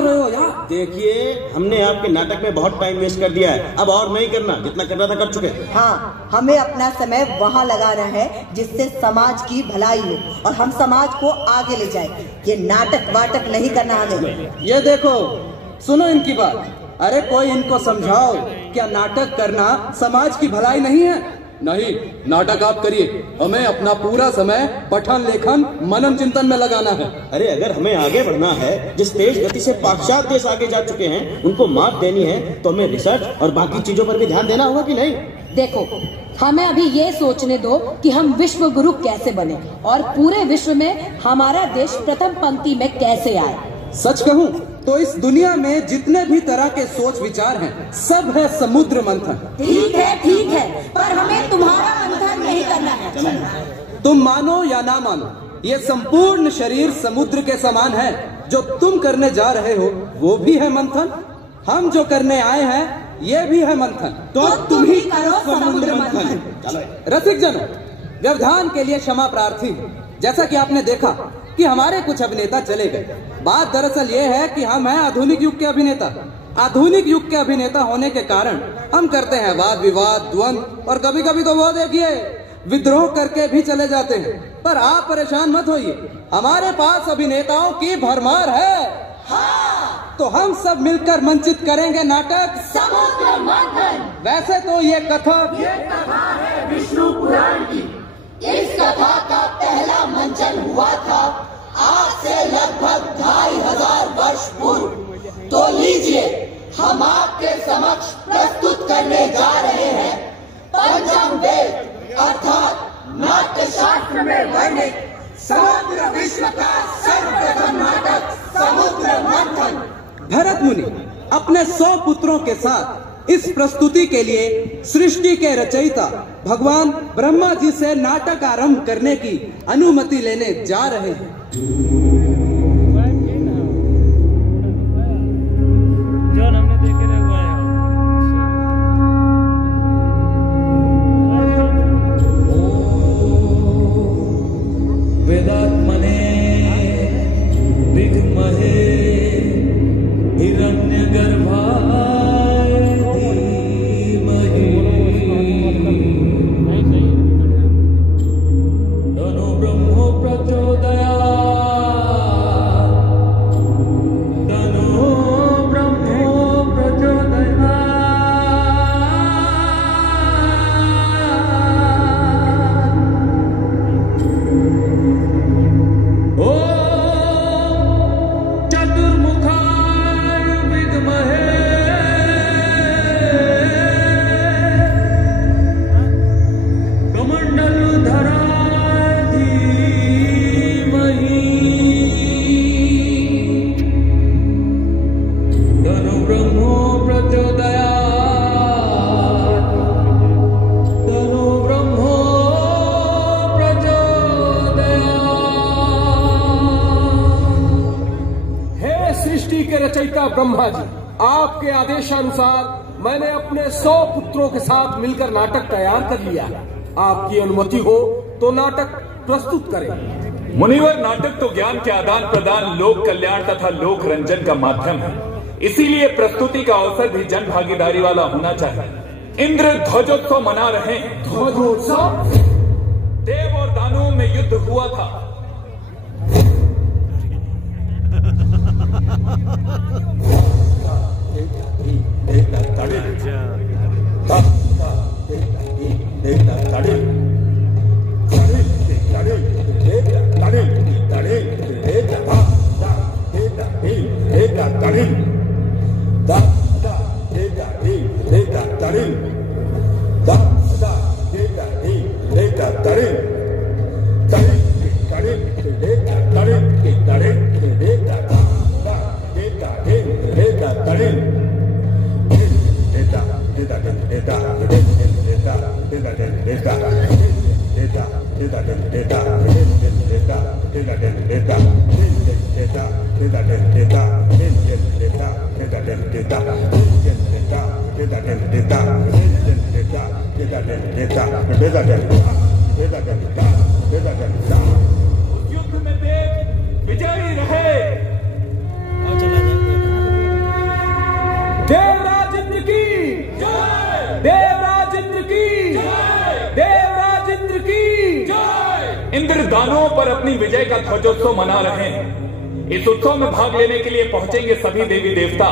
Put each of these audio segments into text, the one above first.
रहे हो यार? देखिए, हमने आपके नाटक में बहुत टाइम वेस्ट कर दिया है, अब और नहीं करना, जितना करना था कर चुके। हाँ, हमें अपना समय वहाँ लगाना है जिससे समाज की भलाई हो और हम समाज को आगे ले जाए। ये नाटक वाटक नहीं करना हमें। ये देखो, सुनो इनकी बात। अरे कोई इनको समझाओ, क्या नाटक करना समाज की भलाई नहीं है? नहीं, नाटक आप करिए, हमें अपना पूरा समय पठन लेखन मनन चिंतन में लगाना है। अरे अगर हमें आगे बढ़ना है, जिस तेज गति से पाश्चात्य देश आगे जा चुके हैं उनको मात देनी है, तो हमें रिसर्च और बाकी चीजों पर भी ध्यान देना होगा कि नहीं? देखो, हमें अभी ये सोचने दो कि हम विश्व गुरु कैसे बने और पूरे विश्व में हमारा देश प्रथम पंक्ति में कैसे आए। सच कहूँ तो इस दुनिया में जितने भी तरह के सोच विचार हैं, सब है समुद्र मंथन। ठीक है, पर हमें तुम्हारा मंथन नहीं करना है। तुम मानो या ना मानो, ये संपूर्ण शरीर समुद्र के समान है। जो तुम करने जा रहे हो वो भी है मंथन, हम जो करने आए हैं ये भी है मंथन। तो तुम ही करो समुद्र मंथन। रसिक जनों, व्यवधान के लिए क्षमा प्रार्थी। जैसा कि आपने देखा कि हमारे कुछ अभिनेता चले गए। बात दरअसल ये है कि हम हैं आधुनिक युग के अभिनेता। आधुनिक युग के अभिनेता होने के कारण हम करते हैं वाद विवाद, द्वंद्व और कभी कभी तो वो देखिए विद्रोह करके भी चले जाते हैं। पर आप परेशान मत होइए, हमारे पास अभिनेताओं की भरमार है। हाँ। तो हम सब मिलकर मंचित करेंगे नाटक समुद्र मंथन। वैसे तो ये कथा है विष्णु पुराण की। इस कथा का पहला मंचन हुआ था आज से लगभग 2500 वर्ष पूर्व। तो लीजिए, हम आपके समक्ष प्रस्तुत करने जा रहे हैं पंचम वेद अर्थात नाट्य शास्त्र में वर्णित समग्र विश्व का सर्वप्रथम नाटक समुद्र मंथन। भरत मुनि अपने 100 पुत्रों के साथ इस प्रस्तुति के लिए सृष्टि के रचयिता भगवान ब्रह्मा जी से नाटक आरंभ करने की अनुमति लेने जा रहे हैं। वेदात्मने विद्महे हिरण्यगर्भाय धीमहि तन्नो ब्रह्मो प्रचोदयात्। तन्नो ब्रह्मो प्रचोदयात्। रचयिता ब्रह्मा जी, आपके आदेशानुसार मैंने अपने 100 पुत्रों के साथ मिलकर नाटक तैयार कर लिया। आपकी अनुमति हो तो नाटक प्रस्तुत करें। मुनिवर, नाटक तो ज्ञान के आदान प्रदान, लोक कल्याण तथा लोक रंजन का माध्यम है। इसीलिए प्रस्तुति का अवसर भी जन भागीदारी वाला होना चाहिए। इंद्र ध्वजोत्सव मना रहे हैं। ध्वजोत्सव? देव और दानवों में युद्ध हुआ था। युद्ध में देव विजयी रहे। इंद्र दानवों पर अपनी विजय का ध्वजोत्सव मना रहे हैं। इस उत्सव में भाग लेने के लिए पहुंचेंगे सभी देवी देवता।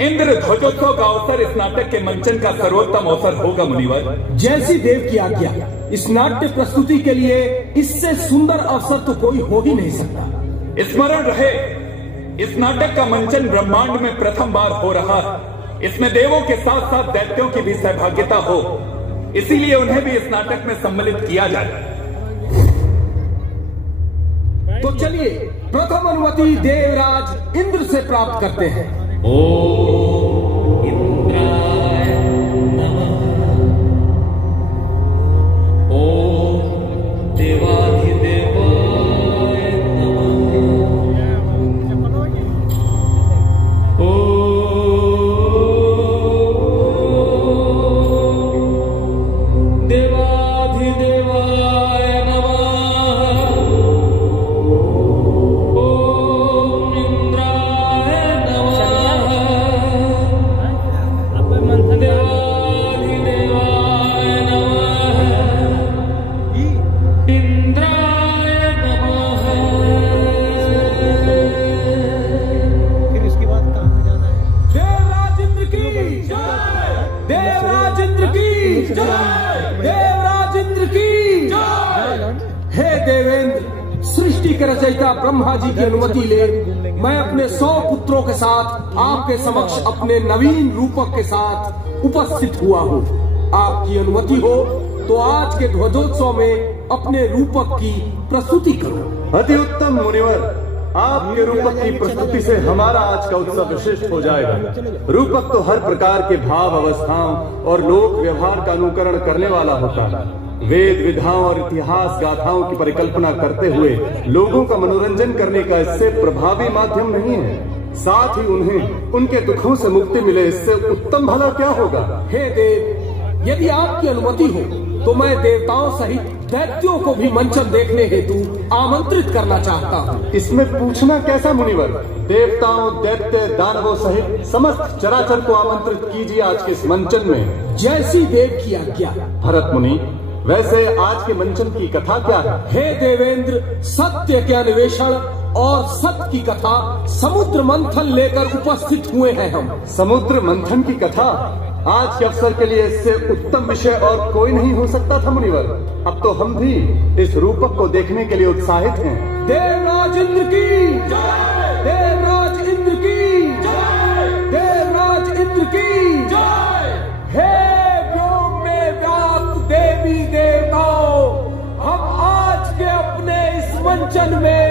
इंद्र ध्वजोत्सव का अवसर इस नाटक के मंचन का सर्वोत्तम अवसर होगा मुनिवर। जैसी देव की आज्ञा। इस नाट्य प्रस्तुति के लिए इससे सुंदर अवसर तो कोई हो ही नहीं सकता। स्मरण रहे, इस नाटक का मंचन ब्रह्मांड में प्रथम बार हो रहा है। इसमें देवों के साथ साथ दैत्यों की भी सहभागिता हो, इसीलिए उन्हें भी इस नाटक में सम्मिलित किया जाए। तो चलिए प्रथम अनुमति देवराज इंद्र से प्राप्त करते हैं। ओम इंद्राय नमः। ओम देवाधिदेवाय नमः। ओम देवाधिदेवाय नमः। ओम इंद्राय नमः। देवाधिदेवाय नमः। इंद्राय नमः। फिर इसके बाद कहाँ जाना है? देवराज इंद्र की जय। देवराज इंद्र की जय। देवराज इंद्र की जय। हे देवेंद्र, सृष्टि के रचयिता ब्रह्मा जी की अनुमति ले मैं अपने 100 पुत्रों के साथ आपके समक्ष अपने नवीन रूपक के साथ उपस्थित हुआ हूँ। आपकी अनुमति हो तो आज के ध्वजोत्सव में अपने रूपक की प्रस्तुति करूं। अति उत्तम मुनिवर, आपके रूपक की प्रस्तुति से हमारा आज का उत्सव विशिष्ट हो जाएगा। रूपक तो हर प्रकार के भाव अवस्थाओं और लोक व्यवहार का अनुकरण करने वाला होता है। वेद विधाओं और इतिहास गाथाओं की परिकल्पना करते हुए लोगों का मनोरंजन करने का इससे प्रभावी माध्यम नहीं है। साथ ही उन्हें उनके दुखों से मुक्ति मिले, इससे उत्तम भला क्या होगा। हे देव, यदि आपकी अनुमति हो तो मैं देवताओं सहित दैत्यों को भी मंचन देखने हेतु आमंत्रित करना चाहता हूँ। इसमें पूछना कैसा मुनिवर, देवताओं दैत्य दानवों सहित समस्त चराचर को आमंत्रित कीजिए आज के इस मंचन में। जैसी देव की आज्ञा। भरत मुनि, वैसे आज के मंचन की कथा क्या है? हे देवेंद्र, सत्य के अन्वेषण और सत्य की कथा समुद्र मंथन लेकर उपस्थित हुए हैं हम। समुद्र मंथन की कथा? आज के अवसर के लिए इससे उत्तम विषय और कोई नहीं हो सकता था मुनिवर। अब तो हम भी इस रूपक को देखने के लिए उत्साहित हैं। देवराज इंद्र की जय। देवराज इंद्र की जय। देवराज इंद्र की जय। हे व्योम में व्याप्त देवी देवताओं, हम आज के अपने इस मंचन में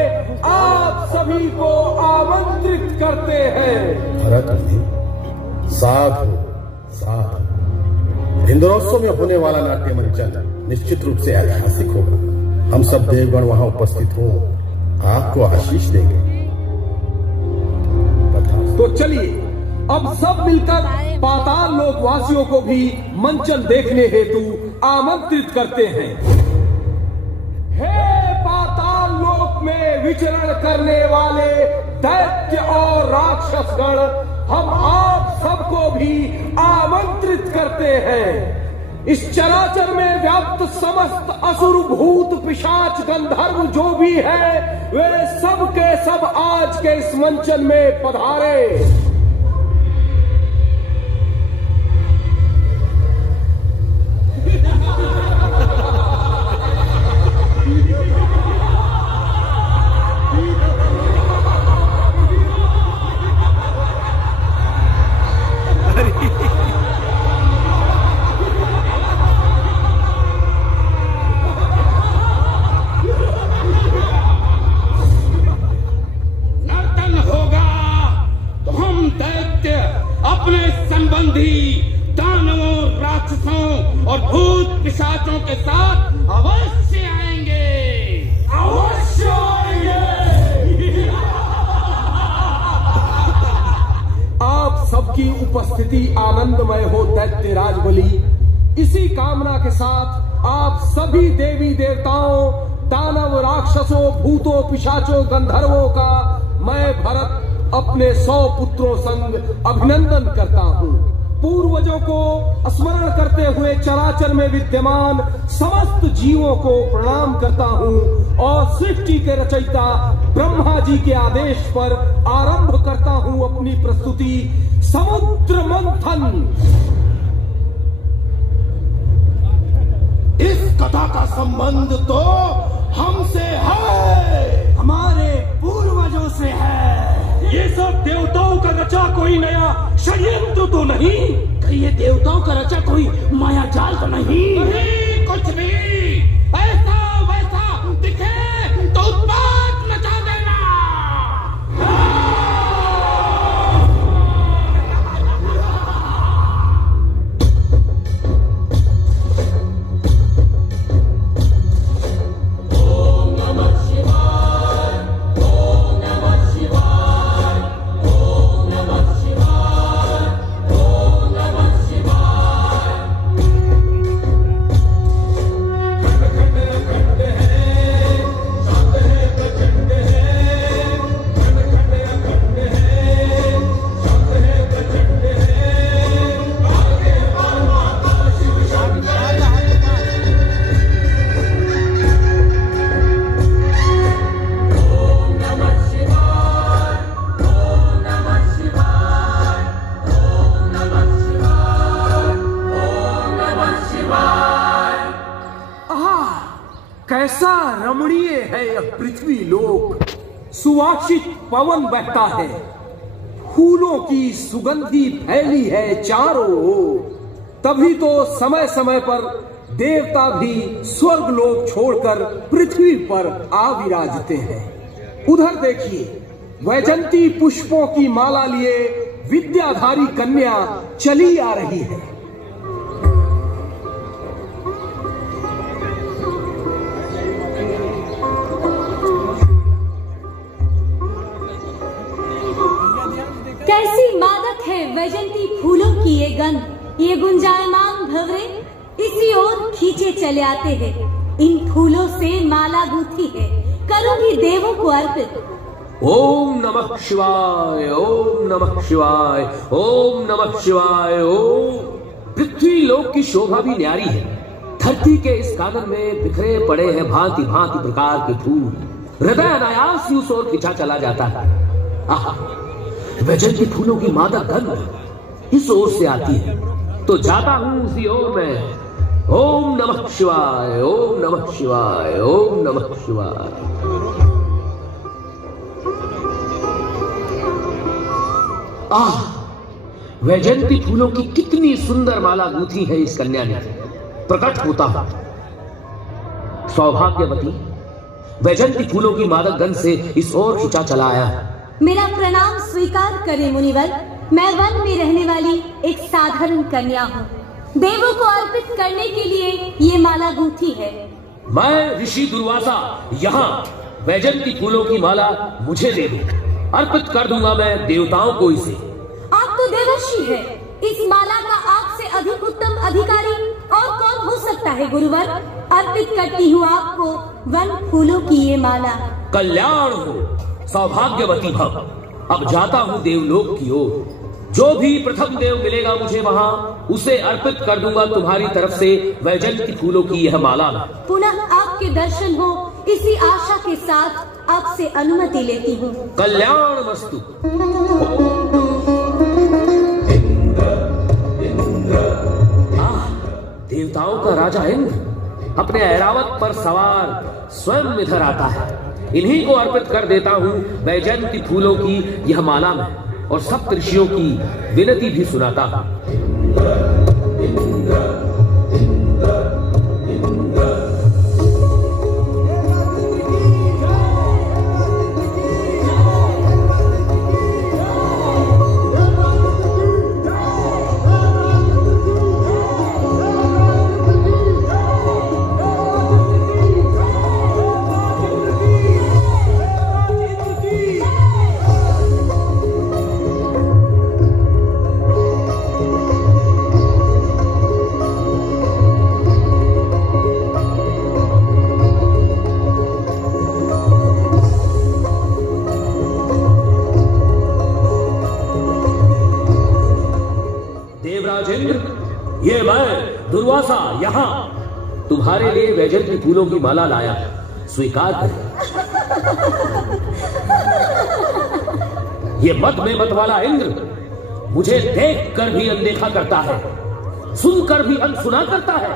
आप सभी को आमंत्रित करते हैं। भरत मुनि, साधु इंद्रोत्सव में होने वाला नाट्य मंचन निश्चित रूप से ऐतिहासिक होगा। हम सब देवगण वहां उपस्थित हों, आपको आशीष देंगे। तो चलिए अब सब मिलकर पाताल लोक वासियों को भी मंचन देखने हेतु आमंत्रित करते हैं। हे पाताल लोक में विचरण करने वाले दैत्य और राक्षसगण, हम आप सबको भी आमंत्रित करते हैं। इस चराचर में व्याप्त समस्त असुर भूत पिशाच गंधर्व जो भी है, वे सब के सब आज के इस मंचन में पधारे। दानवों, राक्षसों और भूत पिशाचों के साथ अवश्य आएंगे। अवश्य आएंगे। आप सबकी उपस्थिति आनंदमय हो दैत्य राजबली। इसी कामना के साथ आप सभी देवी देवताओं, दानव, राक्षसों, भूतों, पिशाचों, गंधर्वों का मैं भरत अपने 100 पुत्रों संग अभिनंदन करता हूँ। पूर्वजों को स्मरण करते हुए चराचर में विद्यमान समस्त जीवों को प्रणाम करता हूँ और सृष्टि के रचयिता ब्रह्मा जी के आदेश पर आरंभ करता हूँ अपनी प्रस्तुति समुद्र मंथन। इस कथा का संबंध तो हमसे है, हमारे पूर्वजों से है। ये सब देवताओं का रचा कोई नया षड्यंत्र तो नहीं? ये देवताओं का रचा कोई माया जाल तो नहीं? नहीं कुछ भी। ऐसा वैसा दिखे तो उत्पात मचा देना। कैसा रमणीय है यह पृथ्वी लोक। सुवासित पवन बहता है, फूलों की सुगंधी फैली है चारों ओर। तभी तो समय समय पर देवता भी स्वर्ग लोक छोड़कर पृथ्वी पर आ विराजते हैं। उधर देखिए, वैजंती पुष्पों की माला लिए विद्याधारी कन्या चली आ रही है। कैसी मादक है वैजंती फूलों की ये गंध, ये गुंजायमान भंवरे इसी ओर खींचे चले आते हैं। इन फूलों से माला गूंथी है, करूंगी देवों को अर्पित। ओम नमः शिवाय, ओम नमः शिवाय, ओम नमः शिवाय। ओम। पृथ्वी लोक की शोभा भी न्यारी है। धरती के इस कानन में बिखरे पड़े हैं भांति भांति प्रकार के फूल। हृदय अनायास ही उस ओर खिंचा चला जाता है। आहा, वैजंती फूलों की मादक गंध इस ओर से आती है तो जाता हूं उसी ओर में। ओम नमः शिवाय, ओम नमः शिवाय, ओम नमः शिवाय। आह, वैजंती फूलों की कितनी सुंदर माला गूंथी है इस कन्या ने। प्रकट होता हूं सौभाग्यवती, वैजंती फूलों की मादक गंध से इस ओर खिंचा चला आया है। मेरा प्रणाम स्वीकार करें मुनिवर। मैं वन में रहने वाली एक साधारण कन्या हूँ। देवों को अर्पित करने के लिए ये माला गूंथी है। मैं ऋषि दुर्वासा यहाँ वैजंती फूलों की माला मुझे दे दो, अर्पित कर दूंगा मैं देवताओं को इसे। आप तो देवर्षि है, इस माला का आपसे अधिक उत्तम अधिकारी और कौन हो सकता है गुरुवर। अर्पित करती हूँ आपको वन फूलों की ये माला। कल्याण हो, सौभाग्यवती भव। अब जाता हूँ देवलोक की ओर। जो भी प्रथम देव मिलेगा मुझे वहाँ, उसे अर्पित कर दूंगा तुम्हारी तरफ से वैजंती फूलों की यह माला। पुनः आपके दर्शन हो, इसी आशा के साथ आपसे अनुमति लेती हूँ। कल्याण मस्तु। देवताओं का राजा इंद्र अपने ऐरावत पर सवार स्वयं इधर आता है। इन्हीं को अर्पित कर देता हूँ वैजंती फूलों की यह माला में और सप्त ऋषियों की विनती भी सुनाता हूँ। देवराज इंद्र, ये मैं दुर्वासा यहाँ तुम्हारे लिए वैजयंती फूलों की माला लाया, स्वीकार करें। ये मत में मत वाला इंद्र मुझे देख कर भी अनदेखा करता है, सुनकर भी अनसुना करता है।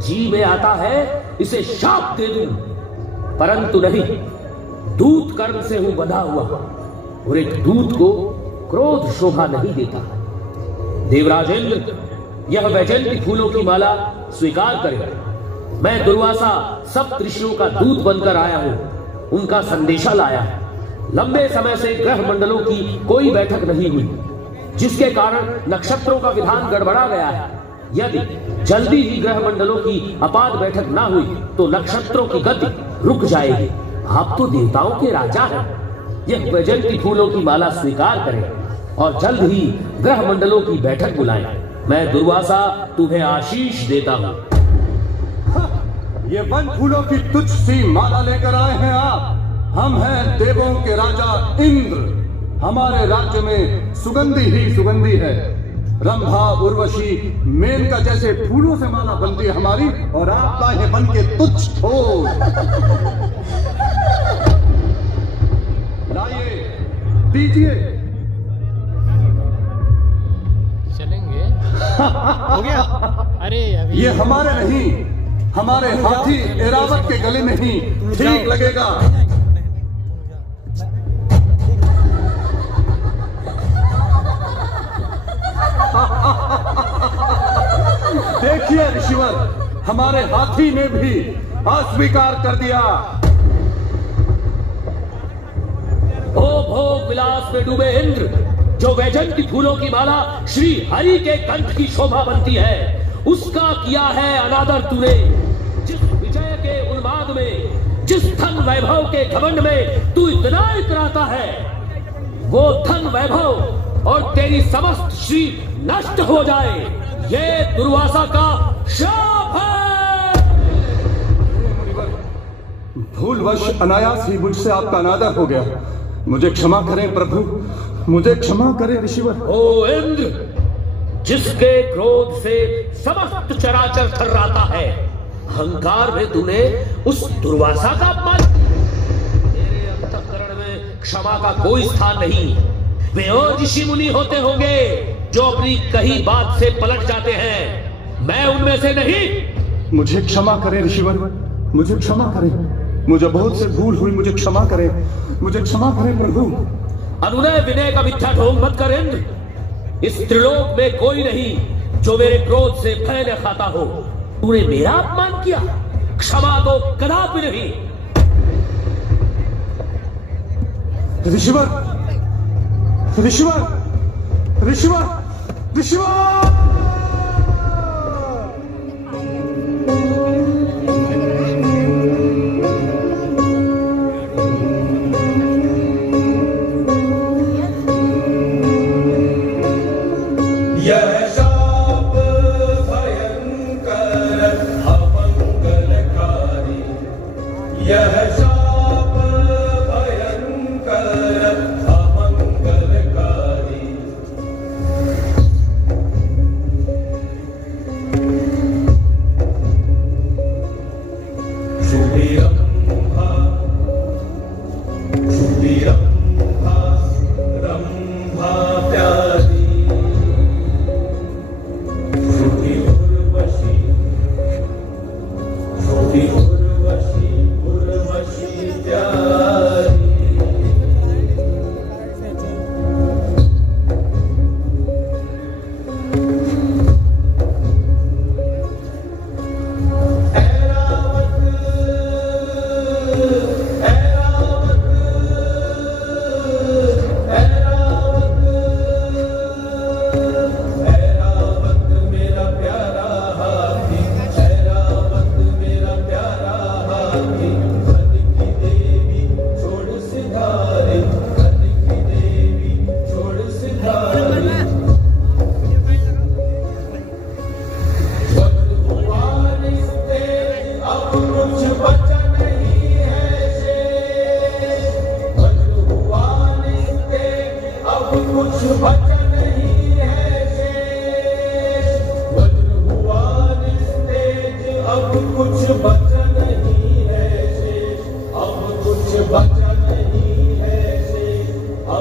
जी में आता है इसे शाप दे दूं, परंतु नहीं, दूत कर्म से हूं बंधा हुआ और एक दूत को क्रोध शोभा नहीं देता। देवराज इंद्र, यह वैजयंती फूलों की माला स्वीकार करें। मैं दुर्वासा सब ऋषियों का दूत बनकर आया हूं, उनका संदेशा लाया है। लंबे समय से ग्रह मंडलों की कोई बैठक नहीं हुई, जिसके कारण नक्षत्रों का विधान गड़बड़ा गया है। यदि जल्दी ही ग्रह मंडलों की अपाद बैठक ना हुई तो नक्षत्रों की गति रुक जाएगी। आप तो देवताओं के राजा हैं। यह वैजयंती फूलों की माला स्वीकार करें और जल्द ही ग्रह मंडलों की बैठक बुलाएं। मैं दुर्वासा तुम्हें आशीष देता हूं। ये वन फूलों की तुच्छ सी माला लेकर आए हैं आप। हम हैं देवों के राजा इंद्र। हमारे राज्य में सुगंधी ही सुगंधी है। रंभा, उर्वशी, मेनका जैसे फूलों से माला बनती है हमारी, और आप लाए बन के तुच्छ ठोर। लाइए, दीजिए। चलेंगे? हो गया? अरे अभी ये हमारे नहीं, हमारे हाथी एरावत के गले में ही ठीक लगेगा। देखिए ऋषिवर, हमारे हाथी ने भी अस्वीकार कर दिया। भोग विलास में डूबे इंद्र, जो वैजयंती फूलों की माला श्री हरि के कंठ की शोभा बनती है, उसका किया है अनादर तूने। जिस विजय के उन्माद में, जिस धन वैभव के घमंड में तू इतना इतराता है, वो धन वैभव और तेरी समस्त श्री नष्ट हो जाए, ये दुर्वासा का शाप है। भूलवश अनायास ही मुझसे आपका अनादर हो गया। मुझे क्षमा करें प्रभु, मुझे क्षमा करें ऋषिवर। ओ इंद्र, जिसके क्रोध से समस्त चराचर थर्राता है, अहंकार में तूने उस दुर्वासा का अपमान। तेरे अंतःकरण में क्षमा का कोई स्थान नहीं। वे और ऋषि मुनि होते होंगे जो अपनी कही बात से पलट जाते हैं, मैं उनमें से नहीं। मुझे क्षमा करें ऋषिवर, मुझे क्षमा करें। मुझे बहुत से भूल हुई, मुझे क्षमा करें, मुझे क्षमा करें प्रभु। अनुनय विनय का मिथ्या ढोंग मत कर इंद्र। इस त्रिलोक में कोई नहीं जो मेरे क्रोध से भय न खाता हो। तूने मेरा अपमान किया, क्षमा तो कदापि नहीं। ऋषिवर, ऋषिवर, ऋषिवर, ऋषिवर।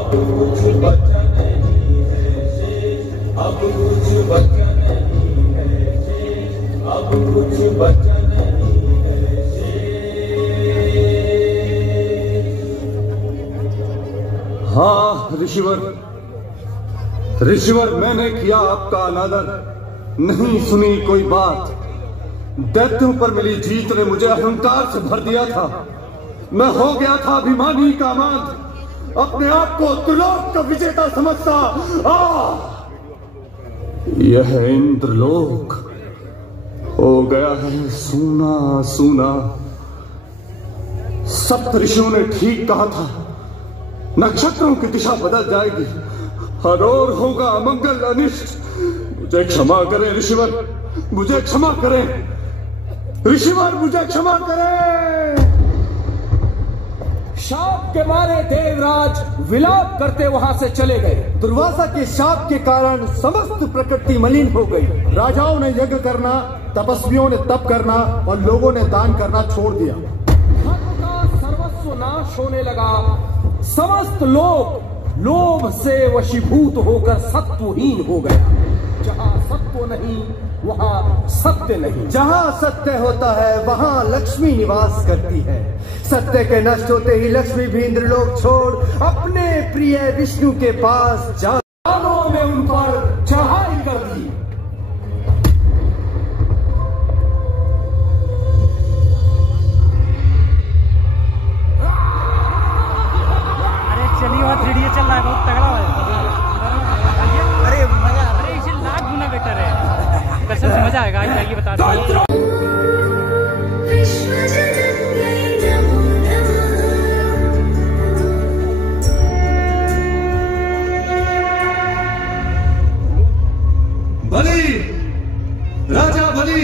अब कुछ बचा नहीं है शेष, अब कुछ बचा नहीं है शेष, अब कुछ बचा नहीं है शेष। हाँ ऋषिवर, ऋषिवर, मैंने किया आपका अनादर, नहीं सुनी कोई बात। दैत्यों पर मिली जीत ने मुझे अहंकार से भर दिया था। मैं हो गया था अभिमानी का मांद, अपने आप को त्रिलोक का विजेता समझता। यह इंद्रलोक हो गया है सूना सूना। सप्त ऋषियों ने ठीक कहा था, नक्षत्रों की दिशा बदल जाएगी, हर ओर होगा अमंगल अनिष्ट। मुझे क्षमा करें ऋषिवर, मुझे क्षमा करें ऋषिवर, मुझे क्षमा करें। शाप के मारे देवराज विलाप करते वहां से चले गए। दुर्वासा के शाप के कारण समस्त प्रकृति मलिन हो गई। राजाओं ने यज्ञ करना, तपस्वियों ने तप करना और लोगों ने दान करना छोड़ दिया। धर्म का सर्वस्व नाश होने लगा। समस्त लोग लोभ से वशीभूत होकर सत्वहीन हो गया। जहां सत्व नहीं वहां सत्य नहीं। जहां सत्य होता है वहां लक्ष्मी निवास करती है। सत्य के नष्ट होते ही लक्ष्मी भी इंद्रलोक छोड़ अपने प्रिय विष्णु के पास जालों में उन पर चढ़ाई कर दी। अरे चलिए वहाँ 3D चल रहा है, बहुत तगड़ा है। अरे मजा, अरे इसे लाख गुना बेटर है। कसम से मजा आएगा, आइए बता दो। बलि, राजा बलि,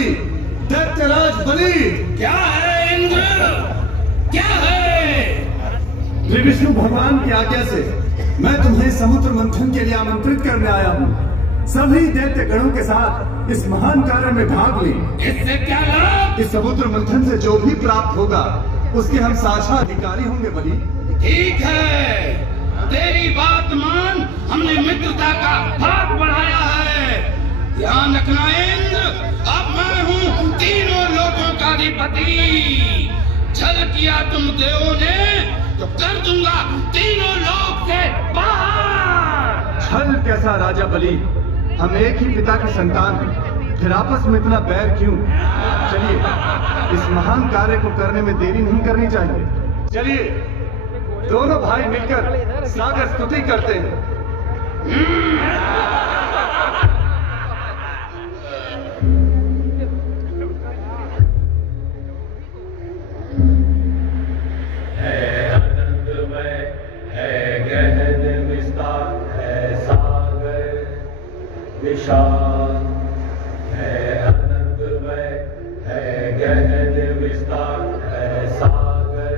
दैत्यराज बलि। क्या है इंद्र, क्या है? श्री विष्णु भगवान की आज्ञा से मैं तुम्हें समुद्र मंथन के लिए आमंत्रित करने आया हूँ। सभी दैत्य गणों के साथ इस महान कार्य में भाग लें। इससे क्या लाभ? इस समुद्र मंथन से जो भी प्राप्त होगा उसके हम साझा अधिकारी होंगे बलि। ठीक है, तेरी बात मान, हमने मित्रता का भाग बढ़ाया है। ध्यान रखना इंद्र, अब मैं हूँ तीनों लोगों का अधिपति। छल किया तुम देवों ने तो कर दूंगा तीनों लोक से बाहर। छल कैसा राजा बलि, हम एक ही पिता के संतान हैं, फिर आपस में इतना बैर क्यों? चलिए इस महान कार्य को करने में देरी नहीं करनी चाहिए। चलिए दोनों भाई मिलकर सागर स्तुति करते हैं। है आनंदमय, है गहन विस्तार, है सागर विशाल। है आनंदमय, है गहन विस्तार, है सागर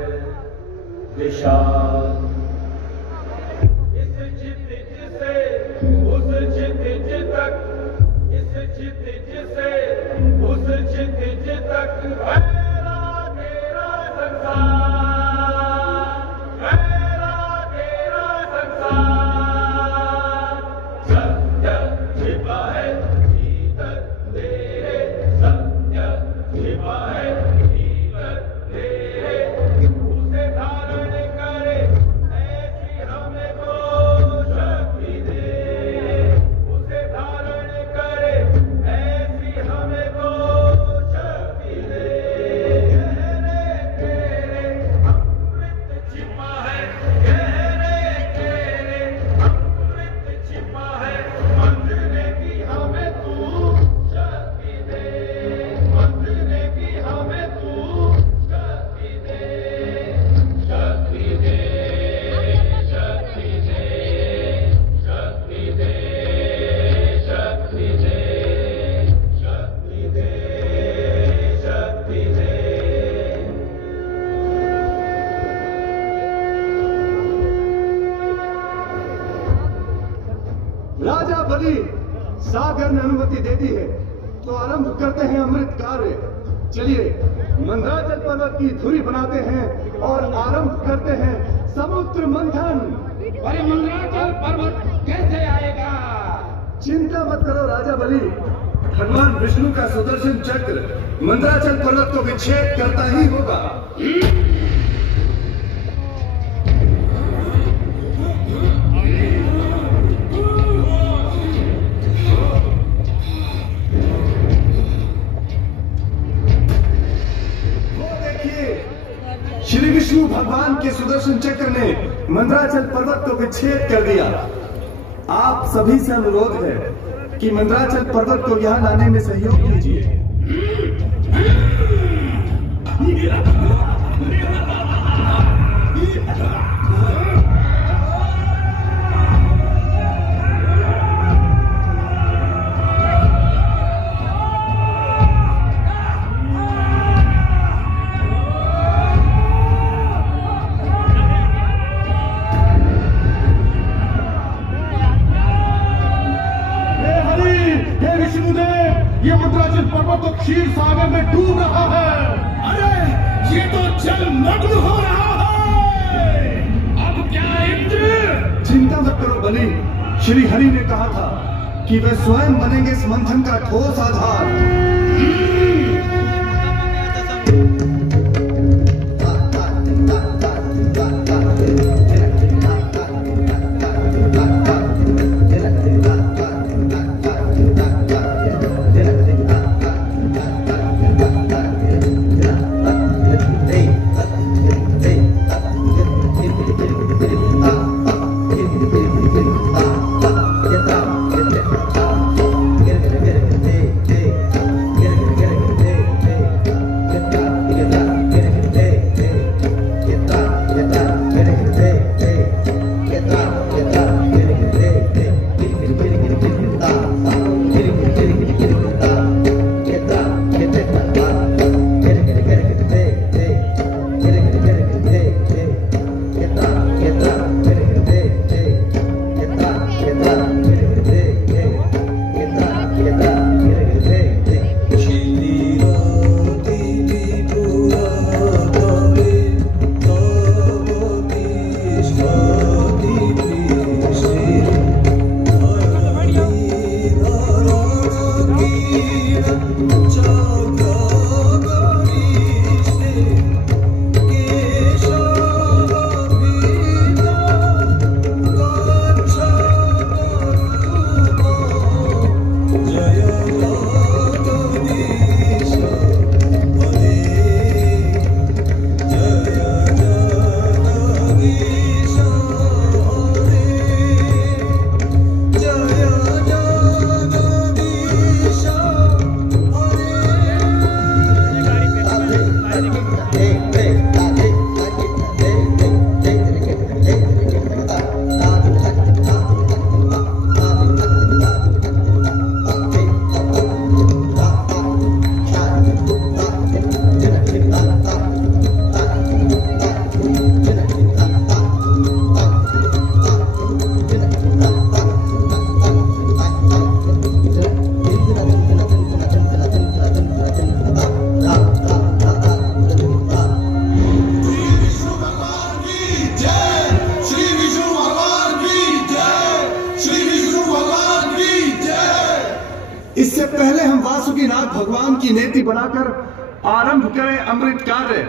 विशाल। इस क्षितिज से उस क्षितिज तक, इस क्षितिज से उस क्षितिज तक फैला तेरा संसार, फैला तेरा संसार। सत्य छिपा है भीतर तेरे, सत्य छिपा है भीतर तेरे। उसे धारण करे ऐसी हमें को शक्ति दे, उसे धारण करे ऐसी हमें को शक्ति दे। गहरे तेरे अमृत छिपा है, गहरे तेरे अमृत छिपा है। मंत्रने की हमें तू शक्ति दे, मंत्रने की हमें तू शक्ति दे, शक्ति दे, शक्ति दे, शक्ति दे, शक्ति दे, शक्ति दे, शक्ति दे। राजा बलि, सागर ने अनुमति दे दी है तो आरंभ करते हैं अमृत कार्य। चलिए मंदराचल पर्वत की धुरी बनाते हैं और आरंभ करते हैं समुद्र मंथन। पर मंदराचल पर्वत कैसे आएगा? चिंता मत करो राजा बलि, भगवान विष्णु का सुदर्शन चक्र मंदराचल पर्वत को विच्छेद करता ही होगा। श्री विष्णु भगवान के सुदर्शन चक्र ने मंदराचल पर्वत को विच्छेद कर दिया। आप सभी से अनुरोध है कि मंदराचल पर्वत को यहां लाने में सहयोग कीजिए। ये मंदराचल पर्वत तो क्षीर सागर में डूब रहा है। अरे ये तो जलमग्न हो रहा है। अब क्या इंद्र? चिंता मत करो बलि, श्री हरि ने कहा था कि वे स्वयं बनेंगे इस मंथन का ठोस आधार। इससे पहले हम वासुकीनाथ भगवान की नेति बनाकर आरंभ करें अमृत कार्य,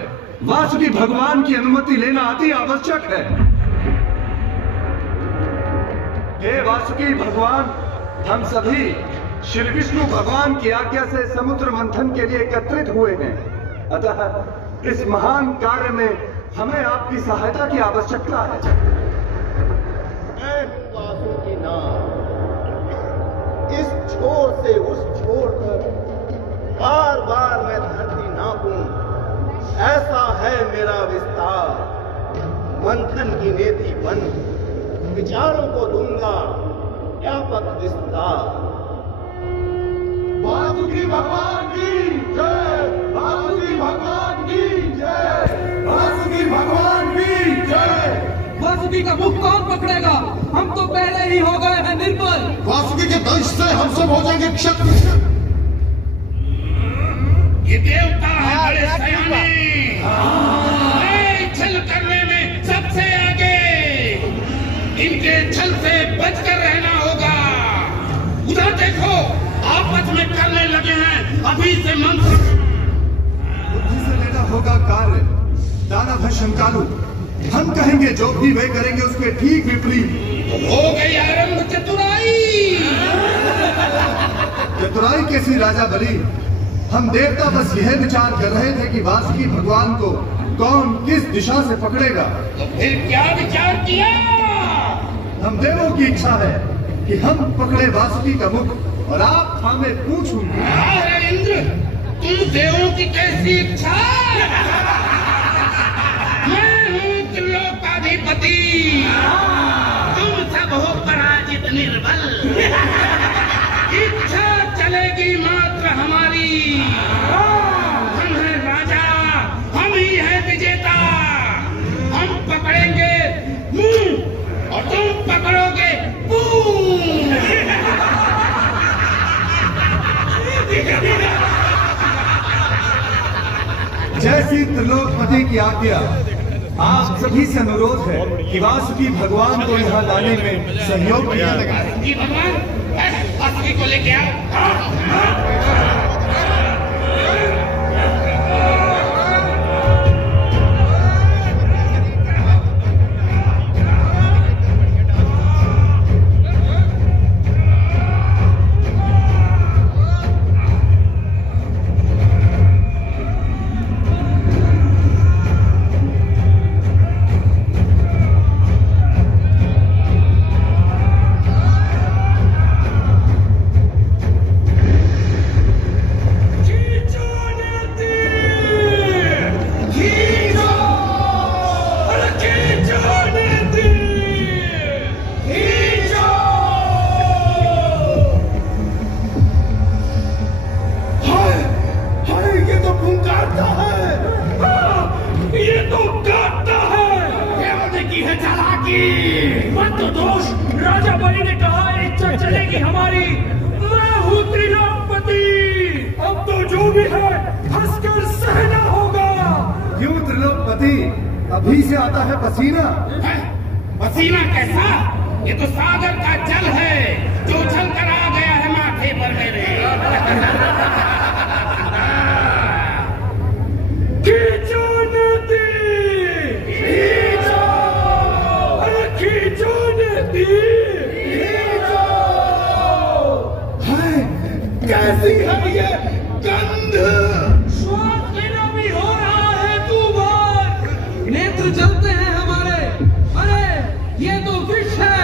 वासुकी भगवान की अनुमति लेना अति आवश्यक है। हे वासुकी भगवान, हम सभी श्री विष्णु भगवान की आज्ञा से समुद्र मंथन के लिए एकत्रित हुए हैं, अतः इस महान कार्य में हमें आपकी सहायता की आवश्यकता है। वासुकीनाथ, इस छोर से उस छोर पर बार बार मैं धरती नापूं, ऐसा है मेरा विस्तार। मंथन की नेति बन विचारों को दूंगा व्यापक विस्तार। वासुकी भगवान की जय, वासुकी भगवान की जय, वासुकी भगवान की जय। वासुकी का मुख कौन पकड़ेगा? हम तो पहले ही हो गए हैं निर्बल। वासुकी के दंश से हम सब हो जाएंगे क्षत्र। ये देवता है बड़े सयाने, छल करने में सबसे आगे। इनके छल से बचकर रहना होगा। उधर देखो, आपस में करने लगे हैं अभी से मंत्र। बुद्धि से लेना होगा कार्य। दानव है शंकालु, हम कहेंगे जो भी वे करेंगे उसके ठीक विपरीत। हो गई आरंभ चतुराई। चतुराई कैसी राजा बली? हम देवता बस यह विचार कर रहे थे कि वासुकी भगवान को कौन किस दिशा से पकड़ेगा। तो फिर क्या विचार किया? हम देवों की इच्छा है कि हम पकड़े वासुकी का मुख और आप थामे पूंछ। अरे इंद्र, तुम देवों की कैसी इच्छा? मैं हूँ त्रिलोकाधिपति, तुम सब हो पराजित निर्बल। इच्छा चलेगी मात्र हमारी। हम हैं राजा, हम ही हैं विजेता। हम पकड़ेंगे मुंह और तुम पकड़ोगे पूंछ। जैसी त्रिलोकपति की आज्ञा, आप सभी से अनुरोध है कि वासुकी भगवान को यहाँ लाने में सहयोग किया। भगवान वासुकी को लेके आओ। अभी से आता है पसीना। पसीना कैसा? ये तो सागर का जल है जो उछल कर आ गया है माथे पर मेरे। खींचो नदी, खींचो, अरे खींचो नदी, खींचो। हाय, कैसी है ये गंध? श्वास लेना भी हो रहा है तूफान, नेत्र जलते हैं हमारे। अरे ये तो विष है।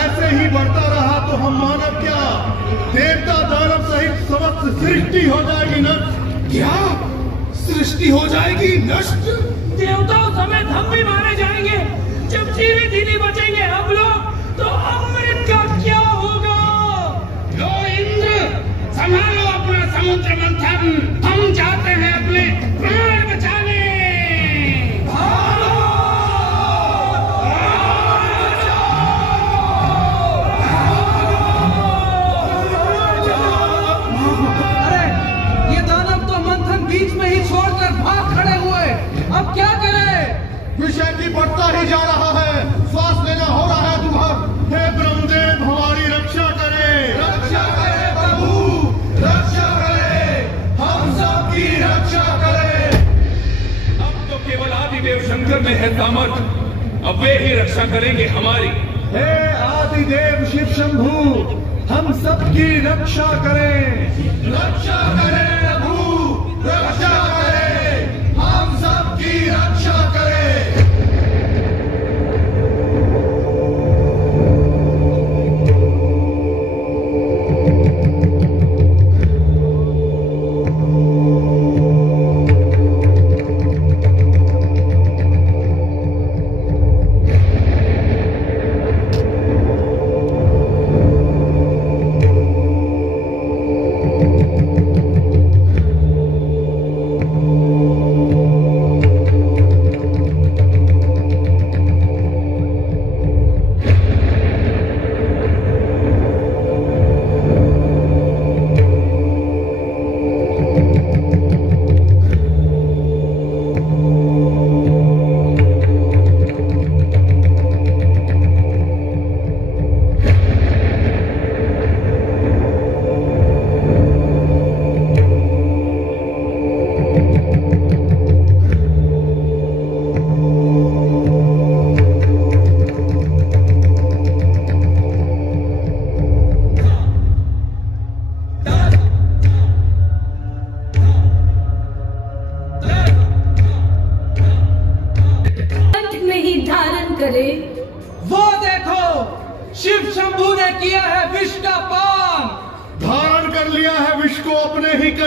ऐसे ही बढ़ता रहा तो हम मानव क्या, देवता दानव सहित समस्त सृष्टि हो जाएगी नष्ट। क्या सृष्टि हो जाएगी नष्ट? देवताओं समेत हम भी मारे जाएंगे। जब जीवित ही नहीं बचेंगे हम लोग, तो अमृत का क्या होगा? लो इंद्र, संभालो अपना समुद्र मंथन, हम जाते हैं अपने प्राण बचाने। अरे ये दानव तो मंथन बीच में ही छोड़कर भाग खड़े हुए। अब क्या करें? विषय की बढ़ता ही जा रहा है, श्वास लेना हो रहा है दुभर। हे ब्रह्मदेव हमारी रक्षा करें, रक्षा करें प्रभु, रक्षा करें, हम सबकी रक्षा करें। अब तो केवल आदिदेव शंकर में है सामर्थ्य, अब वे ही रक्षा करेंगे हमारी। हे आदिदेव शिव शंभु, हम सबकी रक्षा करें, रक्षा करें प्रभु, रक्षा करें, हम सबकी रक्षा करें।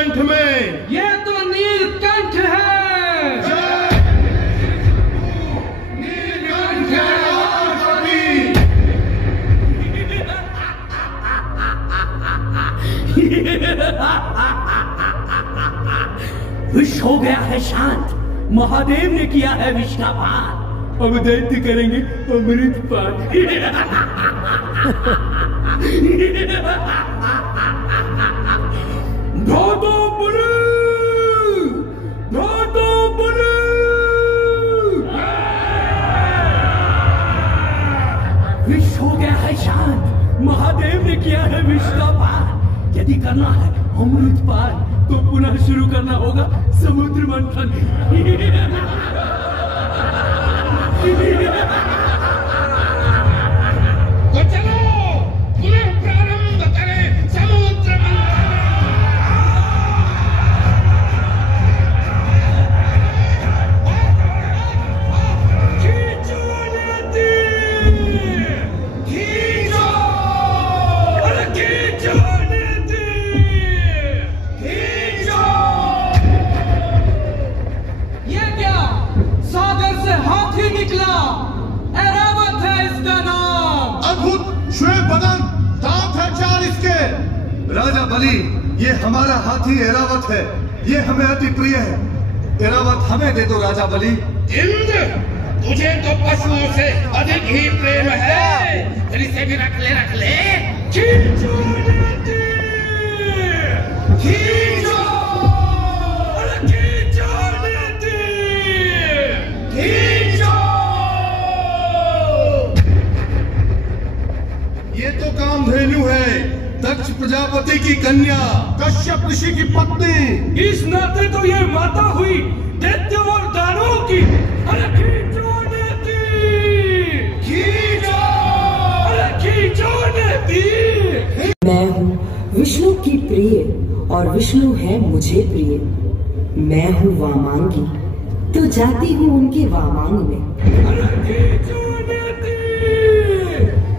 नीलकंठ में। ये तो नीलकंठ है। नीलकंठ है। विष हो गया है शांत, महादेव ने किया है विष का पान, अब दैत्य करेंगे अमृत पान। धोतो पुरु, धोतो पुरु। विष हो गया है शांत, महादेव ने किया है विष का पान, यदि करना है अमृत पान तो पुनः शुरू करना होगा समुद्र मंथन। तो चलो पुनः प्रारंभ करें समुद्र मंथन। खींचो नदी, खींचो, अरे खींचो नदी, खींचो। ये क्या, सागर से हाथी निकला, ऐरावत है इसका नाम। अद्भुत श्वेत बदन, दांत है 4 इसके। राजा बलि, ये हमारा हाथी ऐरावत है, ये हमें अति प्रिय है। ऐरावत हमें दे दो राजा बलि। इंद्र, तुझे तो पशुओं से अधिक ही प्रेम है, फिर इसे भी रख ले। खींचो नदी, खींचो, अरे खींचो नदी, खींचो। ये तो कामधेनु है, दक्ष प्रजापति की कन्या, कश्यप ऋषि की पत्नी। इस नाते तो ये माता हुई दैत्य और दानवों की। अरे खींचो नदी, खींचो, अरे खींचो नदी। मैं हूँ विष्णु की प्रिय और विष्णु है मुझे प्रिय। मैं हूँ वामांगी तो जाती हूँ उनके वामांग में। अरे खींचो नदी,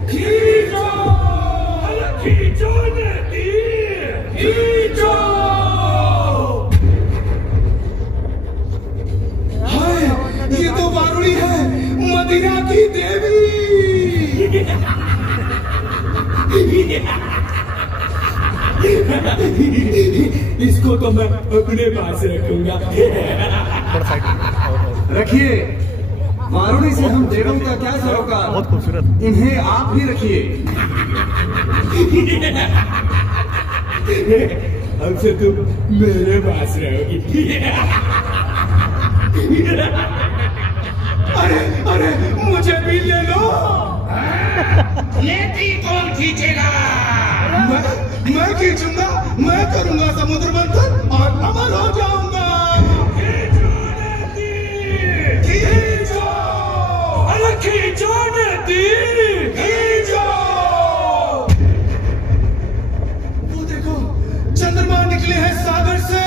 खींचो, अरे खींचो नदी, खींचो। हाय, ये तो वारुणी है, मदिरा की देवी। इसको तो मैं अपने पास रखूंगा। रखिए, वारुणी से हम देवों का क्या सरोकार। बहुत खूबसूरत, इन्हें आप ही रखिए। हमसे तुम मेरे पास रहोगी। अरे अरे, मुझे भी ले लो। नेति कौन खींचेगा? मैं खींचूंगा, मैं करूंगा समुद्र मंथन और अमर हो जाऊंगा। खींचो नेति, खींचो, अरे खींचो नेति, खींचो। वो देखो, चंद्रमा निकले हैं सागर से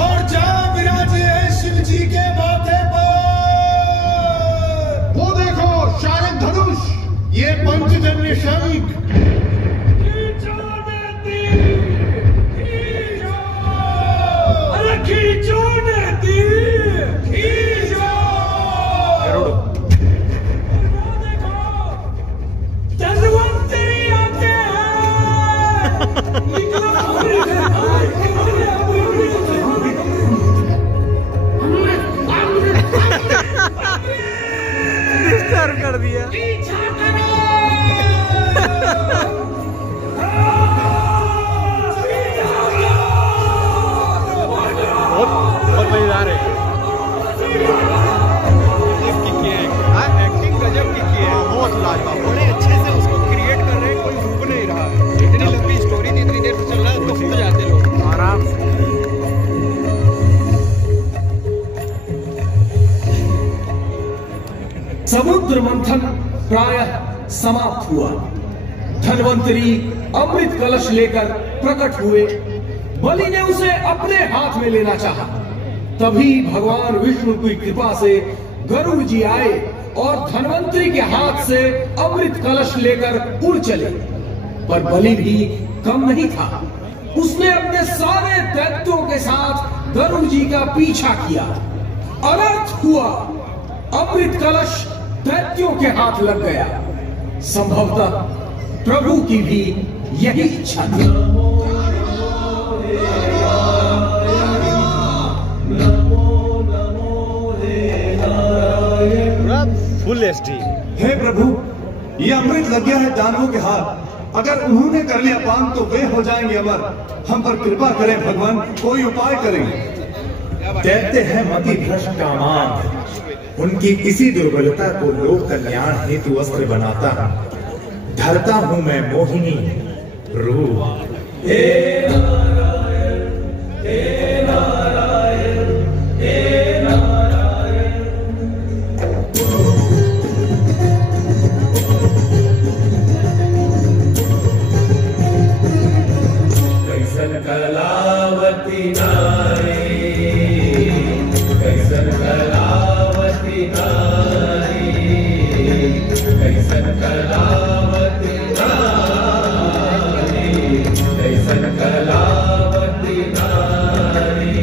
और जहां विराजे हैं शिव जी के माथे पर। वो देखो, शारक धनुष, ये पंचजन्य शंख। खींचो नदी, खींचो। धन्वंतरी आते हैं। डिस्टर्ब कर दिया। बहुत मजेदार है। एक्टिंग गजब की है, बहुत लाजवाब, बड़े अच्छे से उसको क्रिएट कर रहे हैं, कोई डूब नहीं रहा। इतनी लंबी स्टोरी थी, इतनी देर से चल रहा है, तो खो जाते लोग आराम से। समुद्र मंथन प्रायः समाप्त हुआ। धन्वंतरी अमृत कलश लेकर प्रकट हुए। बलि ने उसे अपने हाथ में लेना चाहा। तभी भगवान विष्णु की कृपा से गरुड़ जी आए और धन्वंतरी के हाथ से अमृत कलश लेकर उड़ चले। पर बलि भी कम नहीं था। उसने अपने सारे दैत्यों के साथ गरुड़ जी का पीछा किया। अनर्थ हुआ, अमृत कलश दैत्यों के हाथ लग गया। संभवतः प्रभु की भी यही इच्छा थी। Full HD. हे प्रभु, ये अमृत लग गया है दानवों के हाथ। अगर उन्होंने कर लिया पान तो वे हो जाएंगे अमर। हम पर कृपा करें भगवान, कोई उपाय करें। कहते हैं मति भ्रष्ट कामान, उनकी किसी दुर्बलता को लोक कल्याण हेतु अस्त्र बनाता हूं। धरता हूं मैं मोहिनी रूप। हे नारायण, हे नारायण, हे नारायण। कैसन कलावती नारी, कैसन कलावती नारी, कैसन कलावती नारी, कैसन कलावती नारी।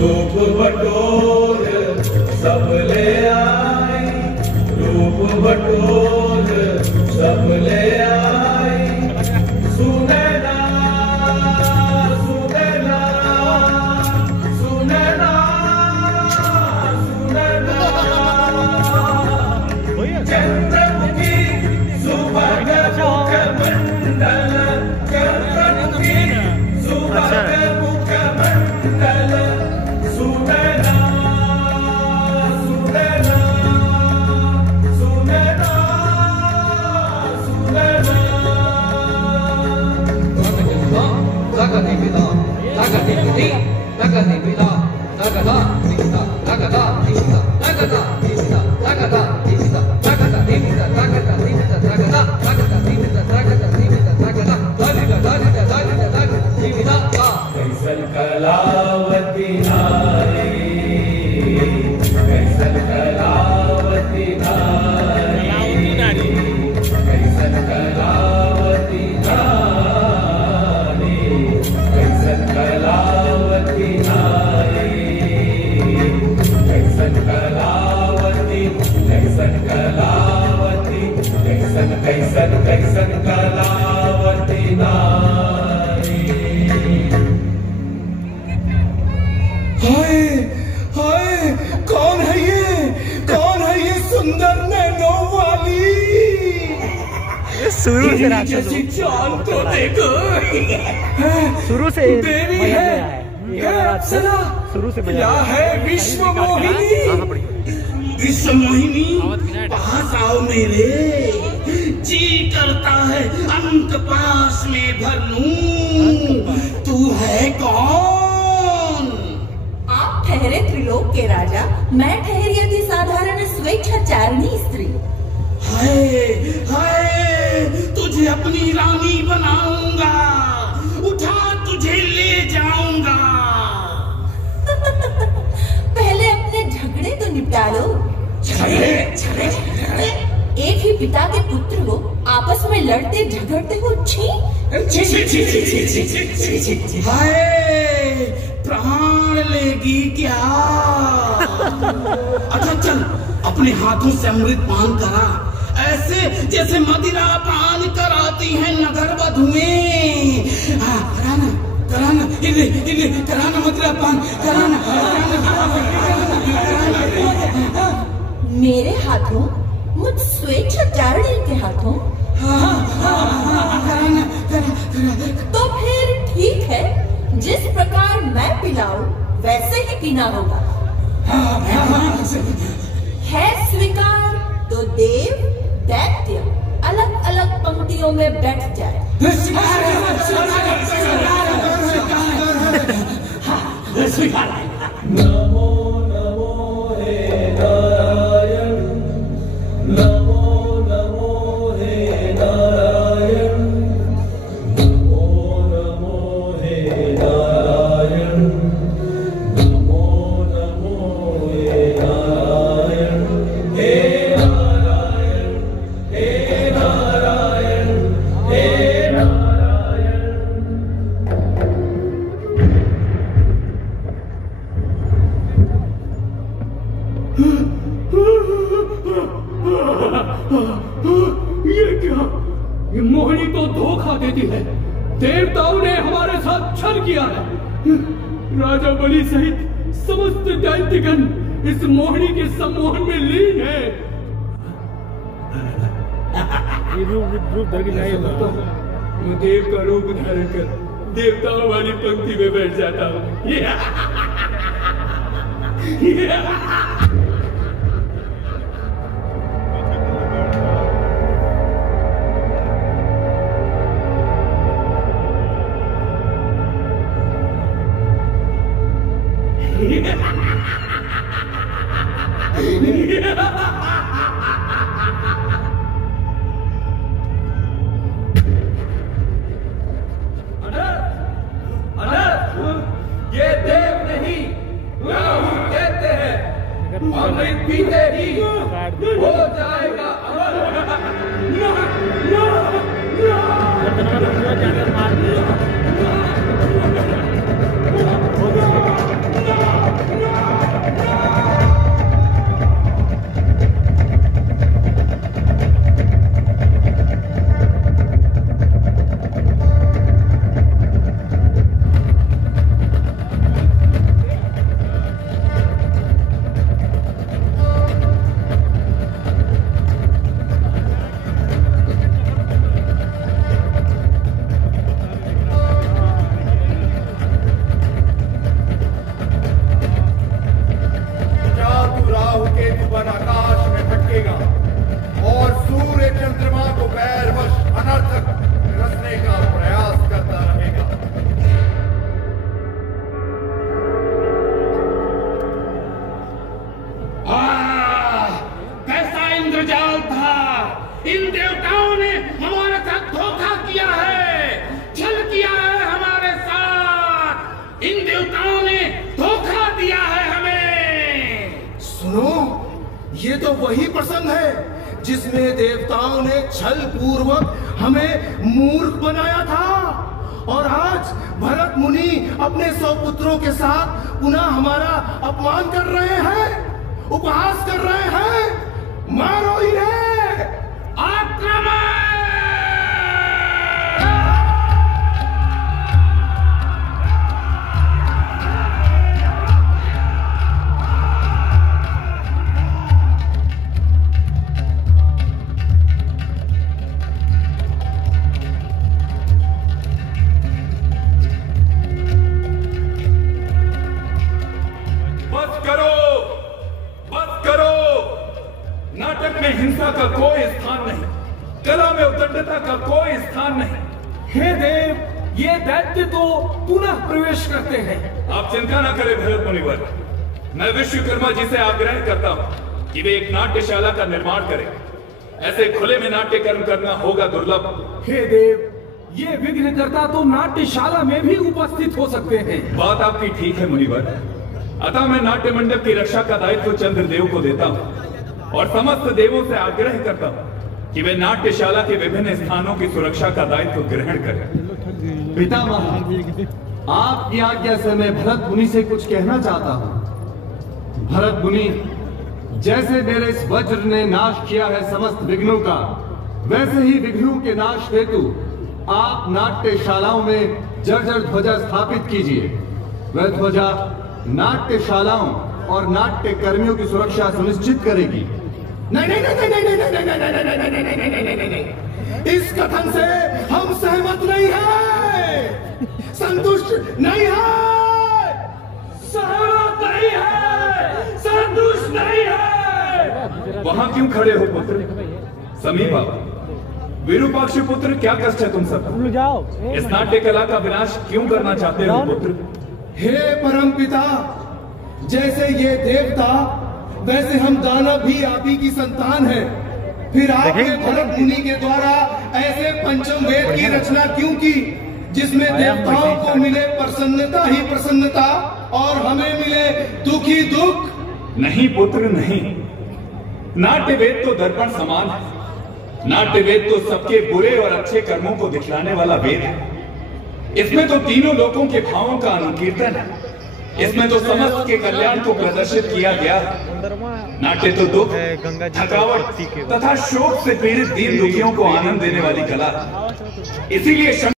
रूप बटोर सब ले आई, रूप बटोर सब ले आई। सुनैना सुनैना सुनैना सुनैना, चंद्रमुखी सुभग मुख मंडल, चंद्रमुखी सुभग मुख मंडल। सुनैना सुनैना सुनैना सुनैना। कैसन कलावती नारी, कैसन कलावती नारी, कैसन कलावती नारी, कैसन कलावती नारी, कैसन कलावती, कैसन कलावती, कैसन कैसन कैसन कलावती नारी। हाय हाय, कौन है ये? कौन है ये सुंदर नैनो वाली? शुरू से जैसी चाल तो देखो। शुरू से देवी है, अप्सरा, शुरू से या है विश्व मोहिनी। विश्व मोहिनी, पास आओ मेरे। जी करता है अंक पास में भर लूं। तू है कौन? आप ठहरे त्रिलोक के राजा, मैं ठहरी थी साधारण स्वेच्छाचारिणी स्त्री। हाय हाय, तुझे अपनी रानी बनाऊंगा, उठा तुझे ले जाऊंगा। पहले अपने झगड़े तो निपटा लो। झगड़े झगड़े झगड़े? एक ही पिता के पुत्र हो, आपस में लड़ते झगड़ते हो। छी छी छी छी छी छी छी छी छी। हाय, प्राण लेगी क्या? अच्छा चल, अपने हाथों से अमृत पान करा, ऐसे जैसे मदिरा पान कराती हैं नगर वधुएं। कराना कराना, इले इले कराना, मदिरा पान कराना। मेरे हाथों? मुझ स्वेच्छाचारिणी के हाथों? तो फिर ठीक है, जिस प्रकार मैं पिलाऊं वैसे ही पीना होगा। है स्वीकार तो देव दैत्य अलग अलग पंक्तियों में बैठ जाए। नमो नमो हे नारायण, नमो नमो हे नारायण, नमो नमो हे नारायण, नमो नमो दिलासा देती है, देवताओं ने हमारे साथ छल किया है। राजा बलि सहित समस्त दैत्यगण इस मोहिनी के सम्मोहन में लीन है। मैं देव का रूप धारण कर देवताओं वाली पंक्ति में बैठ जाता हूँ। ये देव नहीं, राहु कहते हैं, अमृत पीते ही हो जाएगा इन देवताओं ने हमारे साथ धोखा किया है, छल किया है हमारे साथ। इन देवताओं ने धोखा दिया है हमें। सुनो, ये तो वही प्रसंग है जिसमें देवताओं ने छल पूर्वक हमें मूर्ख बनाया था, और आज भरत मुनि अपने 100 पुत्रों के साथ पुनः हमारा अपमान कर रहे हैं, उपहास कर रहे हैं। मारो इन्हें। आक्रमण! बस करो, बस करो। नाटक में हिंसा का कोई स्थान नहीं, कला में उद्दंडता का कोई स्थान नहीं। हे देव, ये दैत्य तो पुनः प्रवेश करते हैं। आप चिंता न करें भरत मुनिवर, मैं विश्वकर्मा जी से आग्रह करता हूँ कि वे एक नाट्यशाला का निर्माण करें। ऐसे खुले में नाट्य कर्म करना होगा दुर्लभ। हे देव, ये विघ्नकर्ता तो नाट्यशाला में भी उपस्थित हो सकते हैं। बात आपकी ठीक है मुनिवर, अतः मैं नाट्य मंडप की रक्षा का दायित्व चंद्रदेव को देता हूँ और समस्त देवों से आग्रह करता हूँ कि वे नाट्यशाला के विभिन्न स्थानों की सुरक्षा का दायित्व ग्रहण करें। पितामह, आपकी आज्ञा से मैं भरत मुनि से कुछ कहना चाहता हूँ। भरत मुनि, जैसे मेरे इस वज्र ने नाश किया है समस्त विघ्नों का, वैसे ही विघ्नों के नाश हेतु आप नाट्यशालाओं में जर्जर ध्वजा स्थापित कीजिए। वह ध्वजा नाट्यशालाओं और नाट्य कर्मियों की सुरक्षा सुनिश्चित करेगी। नहीं नहीं नहीं नहीं नहीं नहीं नहीं नहीं नहीं नहीं नहीं नहीं नहीं, इस कथन से हम सहमत नहीं हैं, संतुष्ट नहीं है, सहमत नहीं है, संतुष्ट नहीं है। वहां क्यों खड़े हो पुत्र? समीप आओ। विरूपाक्ष पुत्र, क्या कष्ट है तुम सब? जाओ। इस नाट्य कला का विनाश क्यों करना चाहते हो पुत्र? हे परम पिता, जैसे ये देवता वैसे हम दानव भी आप ही की संतान है। फिर आपने भरत मुनि के द्वारा ऐसे पंचम वेद की रचना क्यों की जिसमें देवताओं को मिले प्रसन्नता ही प्रसन्नता और हमें मिले दुख ही दुख? नहीं पुत्र नहीं, नाट्य वेद तो दर्पण समान है। नाट्य वेद तो सबके बुरे और अच्छे कर्मों को दिखलाने वाला वेद है। इसमें तो तीनों लोकों के भावों का अनुकीर्तन है। इसमें तो समस्त के कल्याण को प्रदर्शित किया गया है। नाट्य तो दुख, थकावट तथा शोक से पीड़ित दीन दुखियों को आनंद देने वाली कला है। इसीलिए